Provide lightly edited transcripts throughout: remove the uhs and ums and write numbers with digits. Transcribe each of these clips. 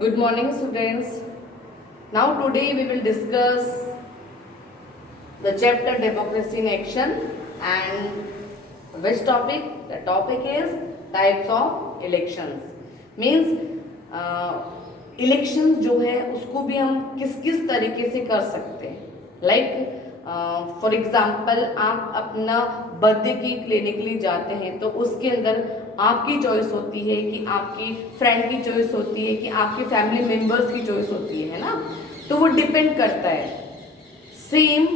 Good morning, students. Now, today we will discuss the chapter Democracy in Action and which topic? The topic is types of elections. Means elections जो है उसको भी हम किस किस तरीके से कर सकते हैं. लाइक फॉर एग्जाम्पल आप अपना बर्थडे केक लेने के लिए जाते हैं तो उसके अंदर आपकी चॉइस होती है कि आपकी फ्रेंड की चॉइस होती है कि आपके फैमिली मेंबर्स की चॉइस होती है ना. तो वो डिपेंड करता है. सेम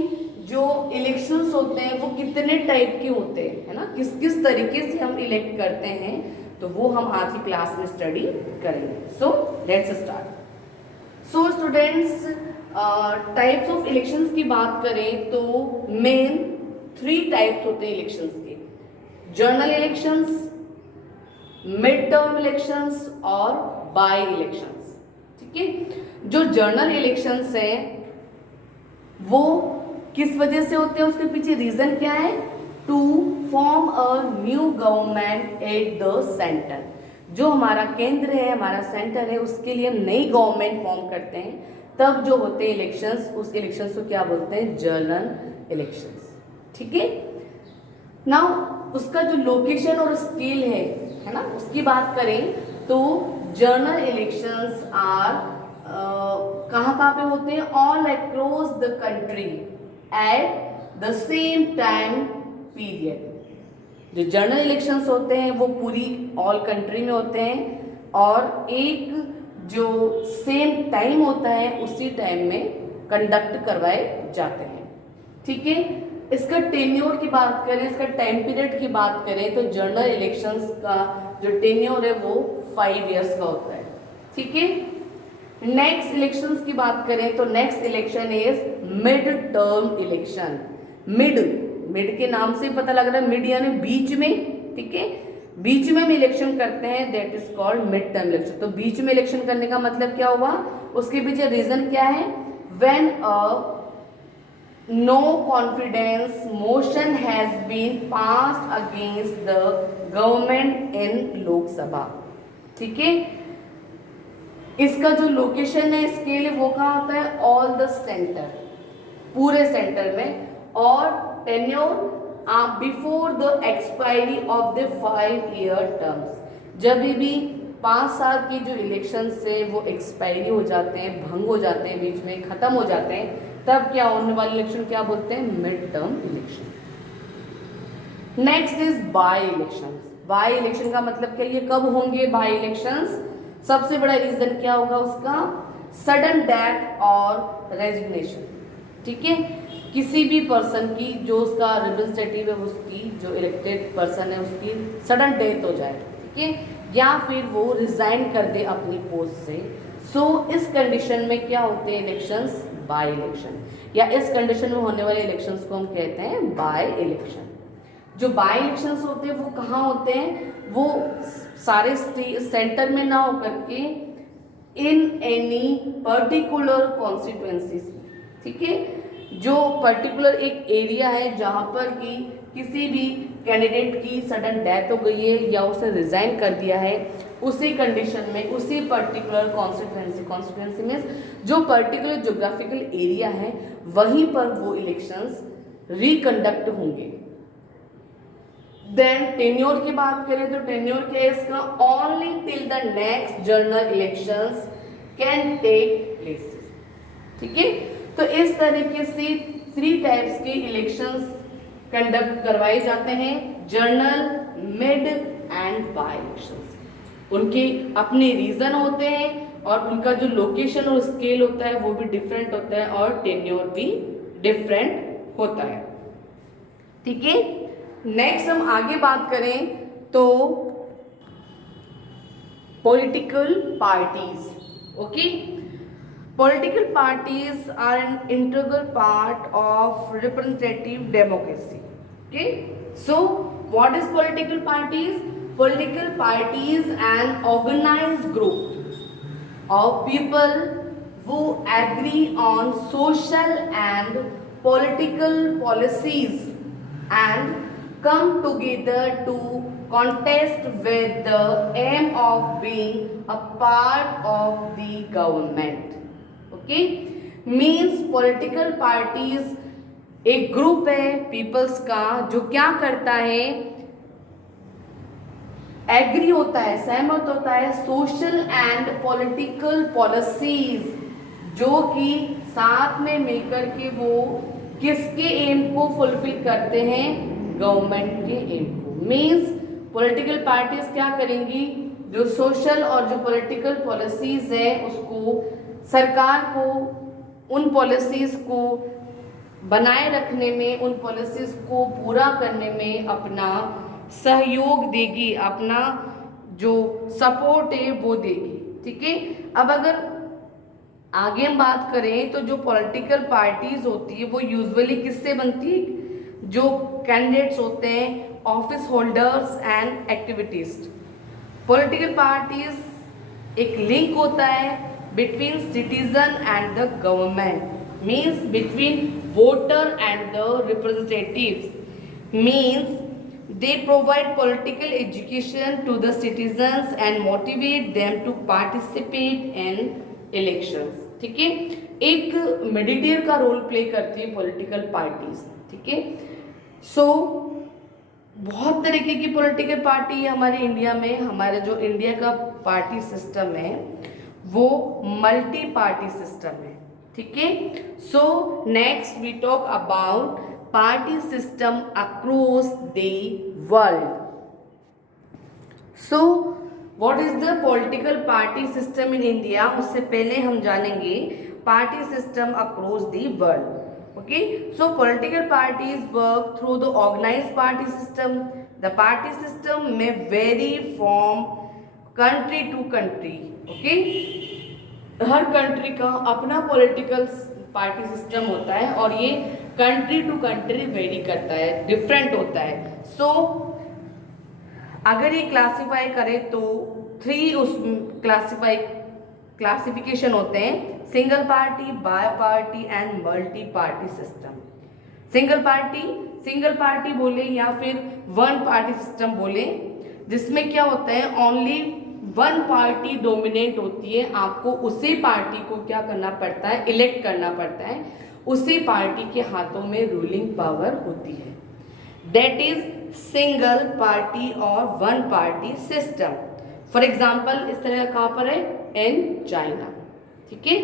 जो इलेक्शंस होते हैं वो कितने टाइप के होते हैं है ना, किस किस तरीके से हम इलेक्ट करते हैं, तो वो हम आज की क्लास में स्टडी करेंगे. So let's start. So students, types of elections की बात करें तो मेन 3 टाइप्स होते हैं इलेक्शंस के. General elections, mid term elections और बाय इलेक्शंस. ठीक है. जो जनरल इलेक्शंस हैं वो किस वजह से होते हैं, उसके पीछे रीजन क्या है? To form a new government at the centre. जो हमारा केंद्र है, हमारा सेंटर है, उसके लिए हम नई गवर्नमेंट फॉर्म करते हैं. तब जो होते हैं इलेक्शंस, उस इलेक्शंस को क्या बोलते हैं? General elections. ठीक है. नाउ उसका जो लोकेशन और स्केल है ना, उसकी बात करें तो जनरल इलेक्शंस आर कहाँ कहाँ पे होते हैं? All across the country at the same time period. जो जनरल इलेक्शंस होते हैं वो पूरी ऑल कंट्री में होते हैं और एक जो सेम टाइम होता है उसी टाइम में कंडक्ट करवाए जाते हैं. ठीक है. इसका टेन्योर की बात करें, इसका टाइम पीरियड की बात करें तो जनरल इलेक्शंस का जो टेन्योर है वो 5 इयर्स का होता है. ठीक है. नेक्स्ट इलेक्शंस की बात करें तो next election is mid term election. Mid के नाम से पता लग रहा है, मिड यानी बीच में. ठीक है. बीच में हम इलेक्शन करते हैं, that is called mid term election. तो बीच में इलेक्शन करने का मतलब क्या हुआ, उसके पीछे रीजन क्या है? When a no confidence motion has been passed against the government in Lok Sabha. ठीक है. इसका जो लोकेशन है, स्केल है, वो कहाँ होता है? ऑल द सेंटर, पूरे सेंटर में. और tenure before the expiry of the 5-year terms. जब भी 5 साल की जो इलेक्शन से वो एक्सपायरी हो जाते हैं, भंग हो जाते हैं, बीच में खत्म हो जाते हैं, तब क्या होने वाले इलेक्शन क्या बोलते हैं? Mid term election. Next is by election. By election का मतलब क्या? ये कब होंगे बाय इलेक्शंस? सबसे बड़ा रीजन क्या होगा उसका? सडन डेथ और रेजिग्नेशन. ठीक है. किसी भी पर्सन की जो उसका रिप्रेजेंटेटिव है, उसकी जो इलेक्टेड पर्सन है उसकी सडन डेथ हो जाए. ठीक है. या फिर वो रिजाइन कर दे अपनी पोस्ट से. सो इस कंडीशन में क्या होते हैं इलेक्शंस? By election. या इस कंडीशन में होने वाले इलेक्शंस को हम कहते हैं बाय इलेक्शन. जो बाय इलेक्शंस होते हैं वो कहाँ होते हैं? वो सारे सेंटर में ना होकर के इन एनी पर्टिकुलर कॉन्स्टिट्यूएंसीज. ठीक है. जो पर्टिकुलर एक एरिया है जहाँ पर कि किसी भी कैंडिडेट की सडन डेथ हो गई है या उसे रिजाइन कर दिया है, उसी कंडीशन में उसी पर्टिकुलर कॉन्स्टिट्यूएंसी में जो पर्टिकुलर ज्योग्राफिकल एरिया है वहीं पर वो इलेक्शंस रिकंडक्ट होंगे. देन टेन्योर की बात करें तो टेन्योर क्या है इसका? Only till the next general elections can take place. ठीक है. तो इस तरीके से 3 टाइप्स के इलेक्शंस कंडक्ट करवाए जाते हैं, general, mid and by elections. उनके अपने रीजन होते हैं और उनका जो लोकेशन और स्केल होता है वो भी डिफरेंट होता है और टेन्योर भी डिफरेंट होता है. ठीक है. नेक्स्ट हम आगे बात करें तो political parties. Okay. Political parties are an integral part of representative democracy. Okay. So, what is political parties? Political parties an organized group of people who agree on social and political policies and come together to contest with the aim of being a part of the government. Okay, means political parties एक group है peoples का जो क्या करता है, agree होता है, सहमत होता है सोशल एंड पॉलिटिकल पॉलिसीज, जो कि साथ में मिलकर के वो किसके एम को फुलफिल करते हैं, गवर्नमेंट के एम को। मीन्स पॉलिटिकल पार्टीज क्या करेंगी, जो सोशल और जो पॉलिटिकल पॉलिसीज है उसको, सरकार को उन पॉलिसीज को बनाए रखने में, उन पॉलिसीज को पूरा करने में अपना सहयोग देगी, अपना जो सपोर्ट है वो देगी। ठीक है, अब अगर आगे हम बात करें तो जो पॉलिटिकल पार्टीज होती है वो यूजुअली किससे बनती है, जो कैंडिडेट्स होते हैं, office holders and activist. Political parties एक लिंक होता है between citizen and the government, means between voter and the representatives, means they provide political education to the citizens and motivate them to participate in elections। ठीक है, एक mediator का role play करती है political parties. ठीक है, सो बहुत तरीके की पॉलिटिकल पार्टी है हमारे इंडिया में। हमारे जो इंडिया का पार्टी सिस्टम है वो मल्टी पार्टी सिस्टम है। ठीक है, so next we talk about party system across the world। So what is the political party system in India? उससे पहले हम जानेंगे party system across the world। Okay, so political parties work through the organized party system। The party system may vary from country to country। Okay, her country का अपना political party system होता है और ये कंट्री टू कंट्री वेरी करता है, different होता है। सो अगर ये क्लासिफाई करें तो 3 उस क्लासिफिकेशन होते हैं, single party, bi party and multi party system. Single party बोले या फिर वन पार्टी सिस्टम बोले, जिसमें क्या होता है, ओनली वन पार्टी डोमिनेट होती है। आपको उसी पार्टी को क्या करना पड़ता है, इलेक्ट करना पड़ता है, उसी पार्टी के हाथों में रूलिंग पावर होती है। दैट इज सिंगल पार्टी और one party system. For example इस तरह कहाँ पर है, इन चाइना। ठीक है,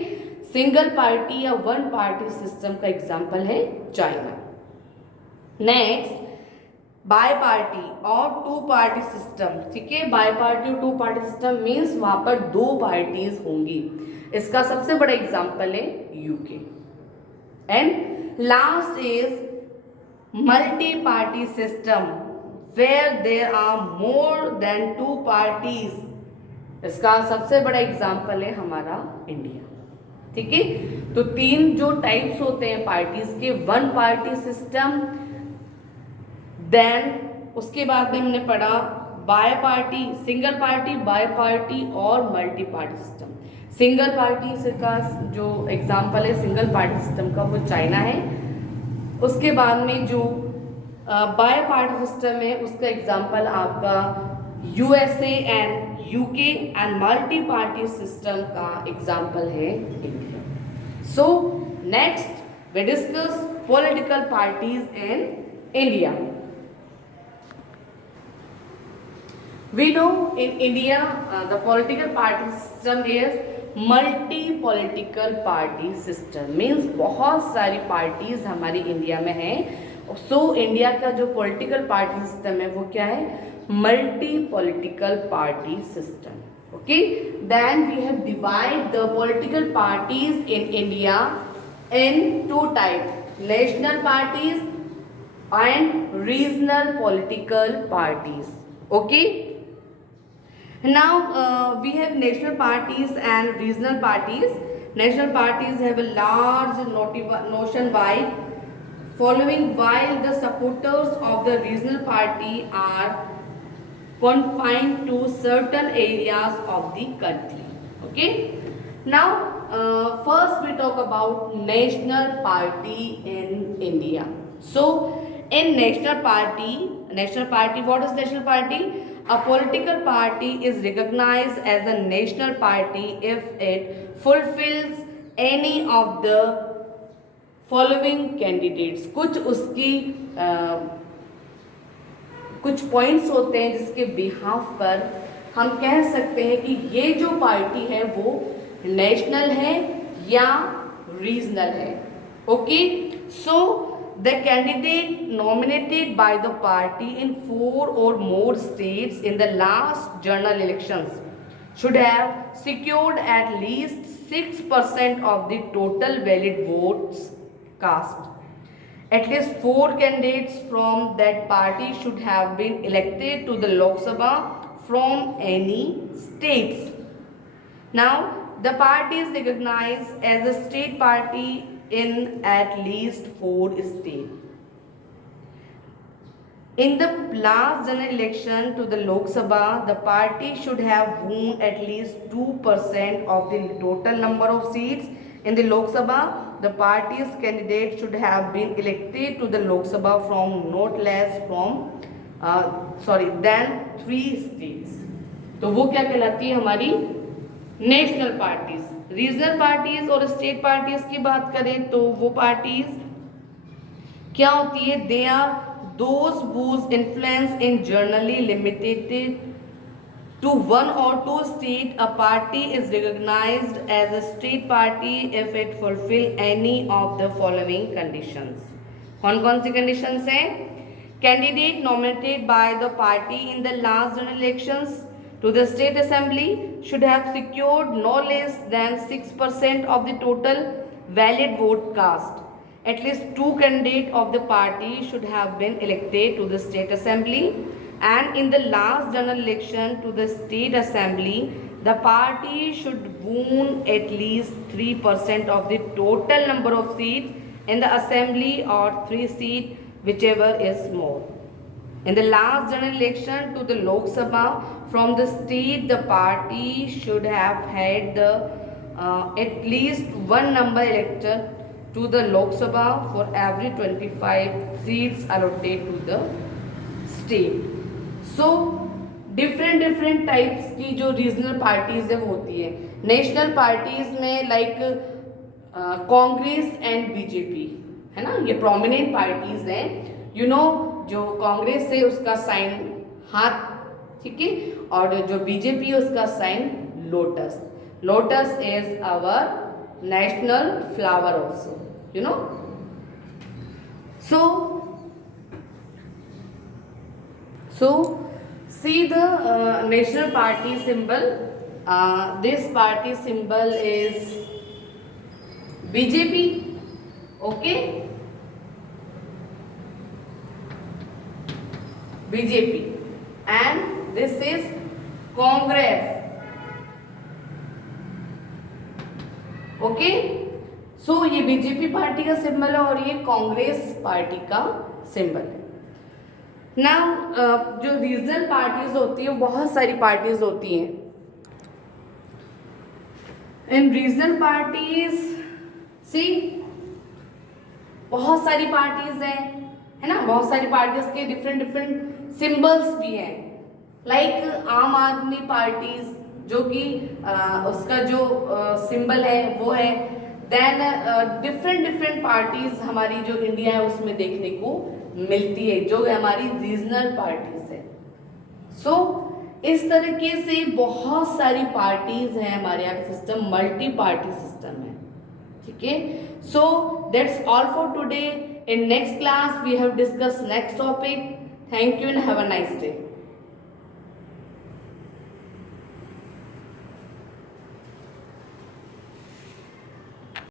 सिंगल पार्टी या वन पार्टी सिस्टम का एग्जाम्पल है चाइना। नेक्स्ट बाय पार्टी और टू पार्टी सिस्टम। ठीक है, बाय पार्टी और टू पार्टी सिस्टम मीन्स वहां पर 2 पार्टीज होंगी। इसका सबसे बड़ा एग्जाम्पल है UK. And last is multi party system where there are more than 2 parties. इसका सबसे बड़ा एग्जाम्पल है हमारा इंडिया। ठीक है, तो 3 जो टाइप्स होते हैं पार्टीज के, वन पार्टी सिस्टम, देन उसके बाद में हमने पढ़ा bi party, single party, bi party और multi party system. Single party से का जो एग्जाम्पल है सिंगल पार्टी सिस्टम का वो चाइना है। उसके बाद में जो बाय पार्टी सिस्टम है उसका एग्जाम्पल आपका USA and UK, and multi party system का एग्जाम्पल है India. So next we discuss political parties in India. We know in India the political party system is multi-political party system, means बहुत सारी parties हमारी India में हैं। So India का जो political party system है वो क्या है, multi-political party system। Okay, then we have divided the political parties in India in 2 types, national parties and regional political parties। Okay, now we have national parties and regional parties। National parties have a large nationwide following, while the supporters of the regional party are confined to certain areas of the country। Okay, now first we talk about national party in India। So in national party national party. What is national party? A political party is recognized as a national party if it fulfills any of the following candidates. कुछ points होते हैं जिसके behalf पर हम कह सकते हैं कि ये जो पार्टी है वो नेशनल है या रीजनल है. Okay, so the candidate nominated by the party in 4 or more states in the last general elections should have secured at least 6% of the total valid votes cast. At least 4 candidates from that party should have been elected to the Lok Sabha from any states. Now, the party is recognized as a state party in at least 4 states. In the last general election to the Lok Sabha, the party should have won at least 2% of the total number of seats. In the Lok Sabha, the party's candidate should have been elected to the Lok Sabha from not less than 3 states. तो वो क्या कहलाती है हमारी national parties. Regional parties और state parties की बात करें तो वो पार्टीज क्या होती है? They are those whose influence is generally limited to 1 or 2 states. A party is recognized as a state party if it fulfill any of the following conditions. कौन सी conditions हैं? Candidate nominated by the party in the last general elections to the state assembly should have secured no less than 6% of the total valid vote cast. At least 2 candidates of the party should have been elected to the state assembly, and in the last general election to the state assembly, the party should won at least 3% of the total number of seats in the assembly or 3 seats, whichever is more. In the last general election to the Lok Sabha from the state, the party should have had at least 1 number elected to the Lok Sabha for every 25 seats allotted to the state. So different types की जो regional parties है वो होती है. National parties में like Congress and BJP है ना, ये प्रोमिनेंट पार्टीज हैं. यू नो जो कांग्रेस है उसका साइन हाथ, ठीक है, और जो बीजेपी है उसका sign lotus. Lotus is our national flower also, you know. So see the national party symbol. This party symbol is BJP. Okay, BJP, and this is Congress. Okay, so ये BJP party का symbol है और ये Congress party का symbol है. Now जो regional parties होती है वो बहुत सारी पार्टीज होती हैं. इन रीजनल पार्टीज सी बहुत सारी पार्टीज हैं, है ना. बहुत सारी पार्टीज के डिफरेंट सिंबल्स भी हैं. लाइक आम आदमी पार्टीज जो कि उसका जो सिंबल है वो है. देन डिफरेंट पार्टीज हमारी जो इंडिया है उसमें देखने को मिलती है जो हमारी रीजनल पार्टीज है. सो इस तरीके से बहुत सारी पार्टीज हैं हमारे यहाँ का सिस्टम मल्टी पार्टी सिस्टम है. ठीक है, so that's all for today. In next class we have discuss next topic. Thank you and have a nice day.